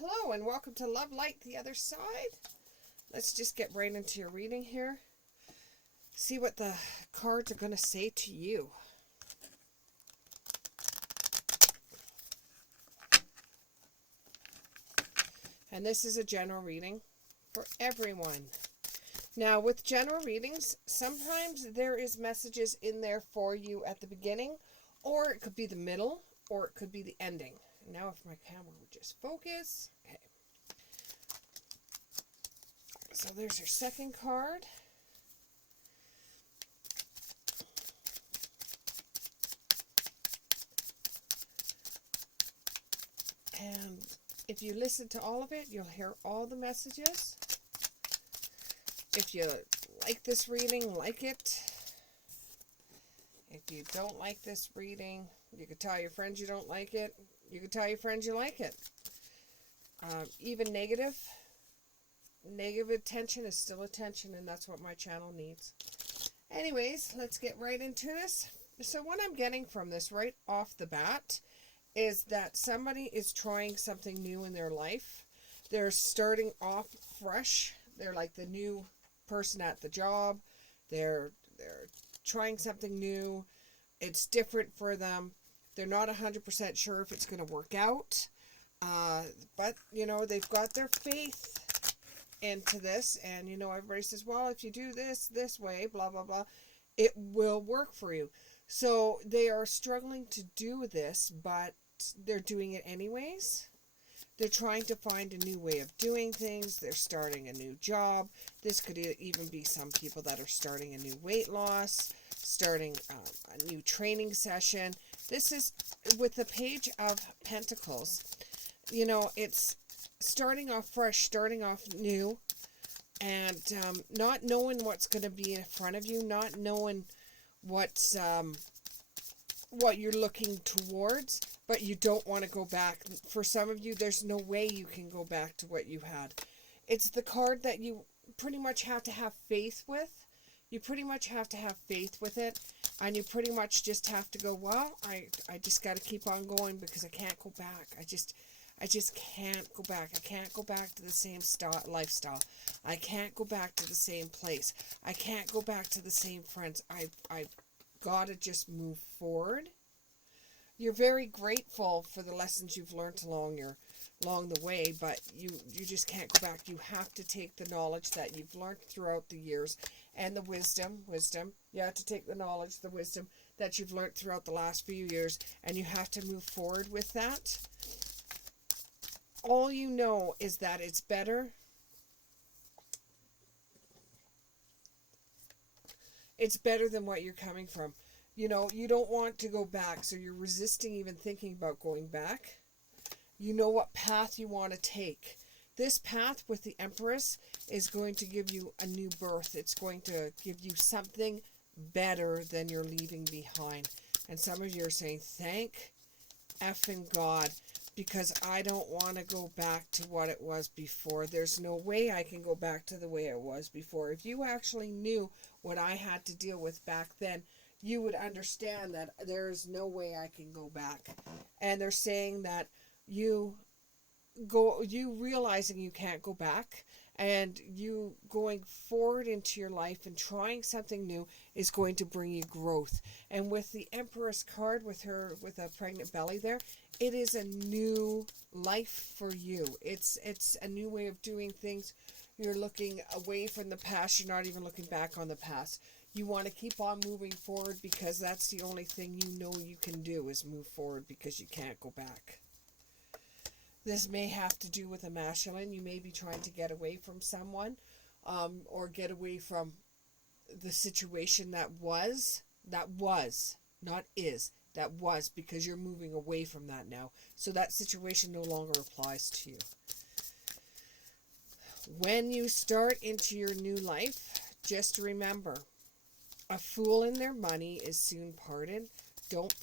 Hello and welcome to Love Light the Other Side. Let's just get right into your reading here. See what the cards are going to say to you. And this is a general reading for everyone. Now, with general readings, sometimes there is messages in there for you at the beginning, or it could be the middle, or it could be the ending. Now, if my camera would just focus. Okay. So there's your second card. And if you listen to all of it, you'll hear all the messages. If you like this reading, like it. If you don't like this reading, you can tell your friends you don't like it. You can tell your friends you like it. Even negative attention is still attention, and that's what my channel needs. Anyways, let's get right into this. So what I'm getting from this right off the bat is that somebody is trying something new in their life. They're starting off fresh. They're like the new person at the job. They're trying something new. It's different for them. They're not 100% sure if it's going to work out. But, you know, they've got their faith into this. And, you know, everybody says, well, if you do this way, blah, blah, blah, it will work for you. So they are struggling to do this, but they're doing it anyways. They're trying to find a new way of doing things. They're starting a new job. This could even be some people that are starting a new weight loss, starting a new training session. This is with the Page of Pentacles. You know, it's starting off fresh, starting off new, and not knowing what's going to be in front of you, not knowing what you're looking towards, but you don't want to go back. For some of you, there's no way you can go back to what you had. It's the card that you pretty much have to have faith with. You pretty much have to have faith with it, and you pretty much just have to go, well, I just got to keep on going because I can't go back. I just can't go back. I can't go back to the same lifestyle. I can't go back to the same place. I can't go back to the same friends. I've got to just move forward. You're very grateful for the lessons you've learned along the way, but you just can't go back. You have to take the knowledge that you've learned throughout the years and the wisdom. You have to take the knowledge, the wisdom that you've learned throughout the last few years, and you have to move forward with that. All you know is that it's better. It's better than what you're coming from. You know, you don't want to go back, so you're resisting even thinking about going back. You know what path you want to take. This path with the Empress is going to give you a new birth. It's going to give you something better than you're leaving behind. And some of you are saying, thank effing God, because I don't want to go back to what it was before. There's no way I can go back to the way it was before. If you actually knew what I had to deal with back then, you would understand that there's no way I can go back. And they're saying that you realizing you can't go back, and you going forward into your life and trying something new is going to bring you growth. And with the Empress card, with her with a pregnant belly there, it is a new life for you. It's a new way of doing things. You're looking away from the past. You're not even looking back on the past. You want to keep on moving forward because that's the only thing you know you can do is move forward, because you can't go back. This may have to do with a masculine. You may be trying to get away from someone, or get away from the situation that was, not is, that was, because you're moving away from that now. So that situation no longer applies to you. When you start into your new life, just remember, a fool in their money is soon parted. Don't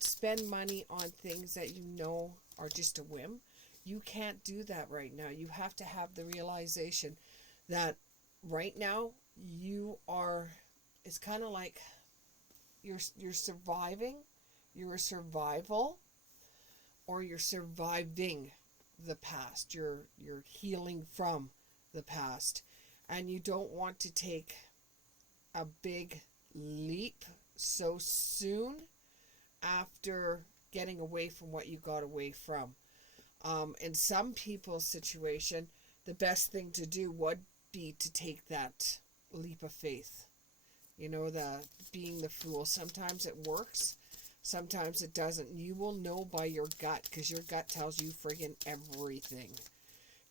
spend money on things that you know are just a whim. You can't do that right now. You have to have the realization that right now it's kind of like you're surviving. You're a survival or you're surviving the past. You're healing from the past, and you don't want to take a big leap so soon after getting away from what you got away from. In some people's situation, the best thing to do would be to take that leap of faith. You know, the being the fool. Sometimes it works, sometimes it doesn't. You will know by your gut, because your gut tells you friggin' everything.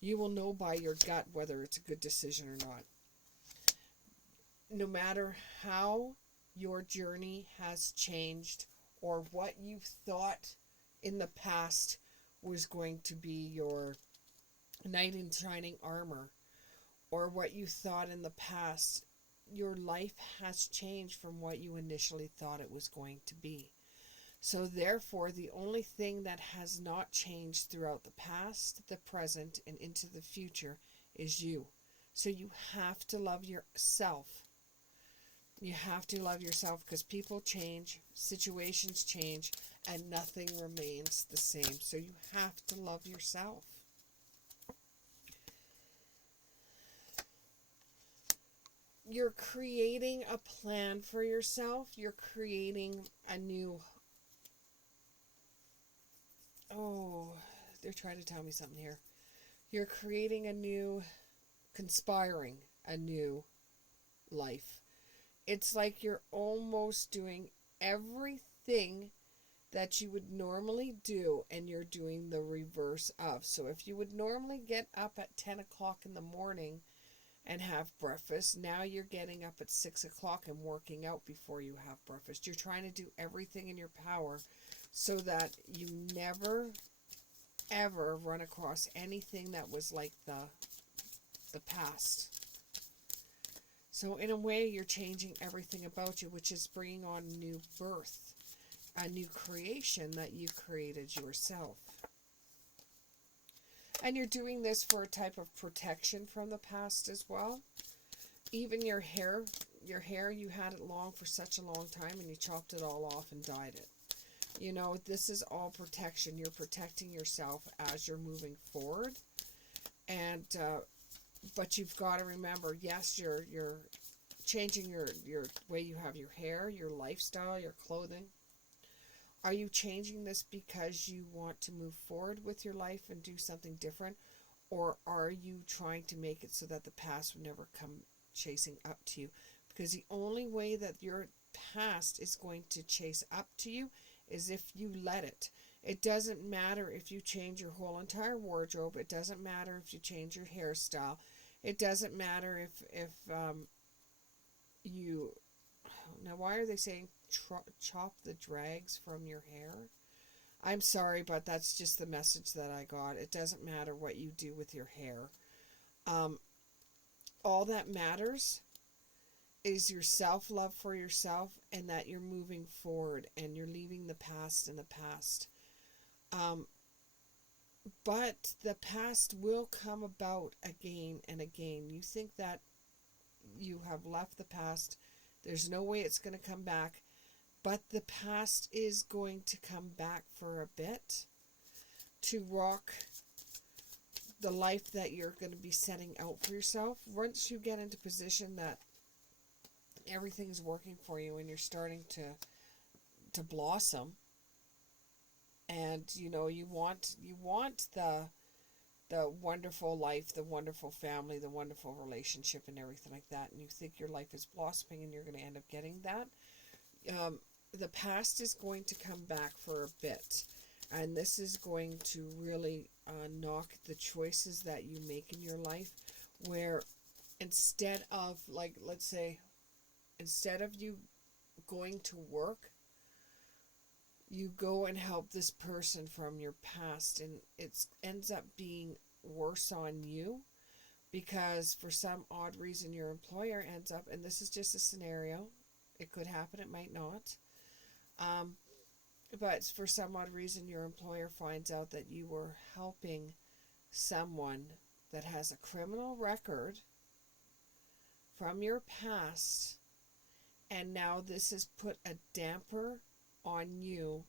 You will know by your gut whether it's a good decision or not. No matter how your journey has changed, or what you thought in the past was going to be your knight in shining armor, or what you thought in the past, your life has changed from what you initially thought it was going to be. So therefore, the only thing that has not changed throughout the past, the present, and into the future is you. So you have to love yourself. You have to love yourself, because people change, situations change, and nothing remains the same. So you have to love yourself. You're creating a plan for yourself. You're creating a new... Oh, they're trying to tell me something here. You're creating a new... conspiring a new life. It's like you're almost doing everything that you would normally do, and you're doing the reverse of. So if you would normally get up at 10 o'clock in the morning and have breakfast, now you're getting up at 6 o'clock and working out before you have breakfast. You're trying to do everything in your power so that you never, ever run across anything that was like the past. So in a way, you're changing everything about you, which is bringing on new birth, a new creation that you created yourself. And you're doing this for a type of protection from the past as well. Even your hair, you had it long for such a long time, and you chopped it all off and dyed it. You know, this is all protection. You're protecting yourself as you're moving forward. And but you've got to remember, yes, you're changing your way you have your hair, your lifestyle, your clothing. Are you changing this because you want to move forward with your life and do something different? Or are you trying to make it so that the past will never come chasing up to you? Because the only way that your past is going to chase up to you is if you let it. It doesn't matter if you change your whole entire wardrobe. It doesn't matter if you change your hairstyle. It doesn't matter if you... Now, why are they saying chop the drags from your hair? I'm sorry, but that's just the message that I got. It doesn't matter what you do with your hair. All that matters is your self-love for yourself, and that you're moving forward and you're leaving the past in the past. But the past will come about again and again. You think that you have left the past, there's no way it's going to come back, but the past is going to come back for a bit to rock the life that you're going to be setting out for yourself. Once you get into position that everything's working for you and you're starting to blossom, and you know you want the wonderful life, the wonderful family, the wonderful relationship, and everything like that, and you think your life is blossoming and you're going to end up getting that, the past is going to come back for a bit, and this is going to really knock the choices that you make in your life, where instead of, like, let's say, instead of you going to work, you go and help this person from your past, and it ends up being worse on you, because for some odd reason your employer ends up, and this is just a scenario, it could happen, it might not, but for some odd reason your employer finds out that you were helping someone that has a criminal record from your past, and now this has put a damper on you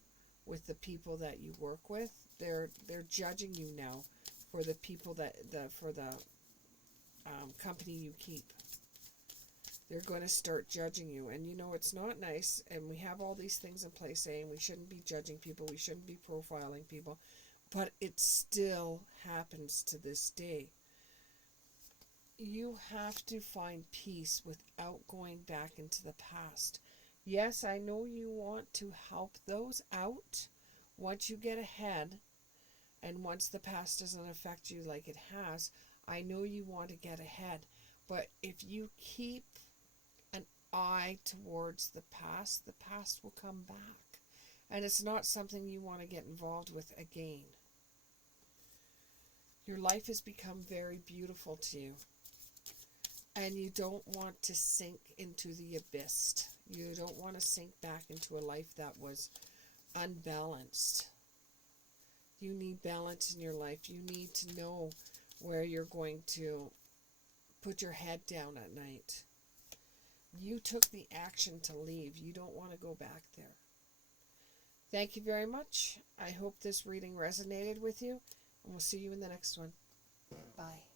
with the people that you work with. they're judging you now for the people for the company you keep. They're going to start judging you, and you know it's not nice. And we have all these things in place saying we shouldn't be judging people, we shouldn't be profiling people, but it still happens to this day. You have to find peace without going back into the past. Yes, I know you want to help those out once you get ahead, and once the past doesn't affect you like it has. I know you want to get ahead, but if you keep an eye towards the past will come back, and it's not something you want to get involved with again. Your life has become very beautiful to you, and you don't want to sink into the abyss. You don't want to sink back into a life that was unbalanced. You need balance in your life. You need to know where you're going to put your head down at night. You took the action to leave. You don't want to go back there. Thank you very much. I hope this reading resonated with you, and we'll see you in the next one. Bye.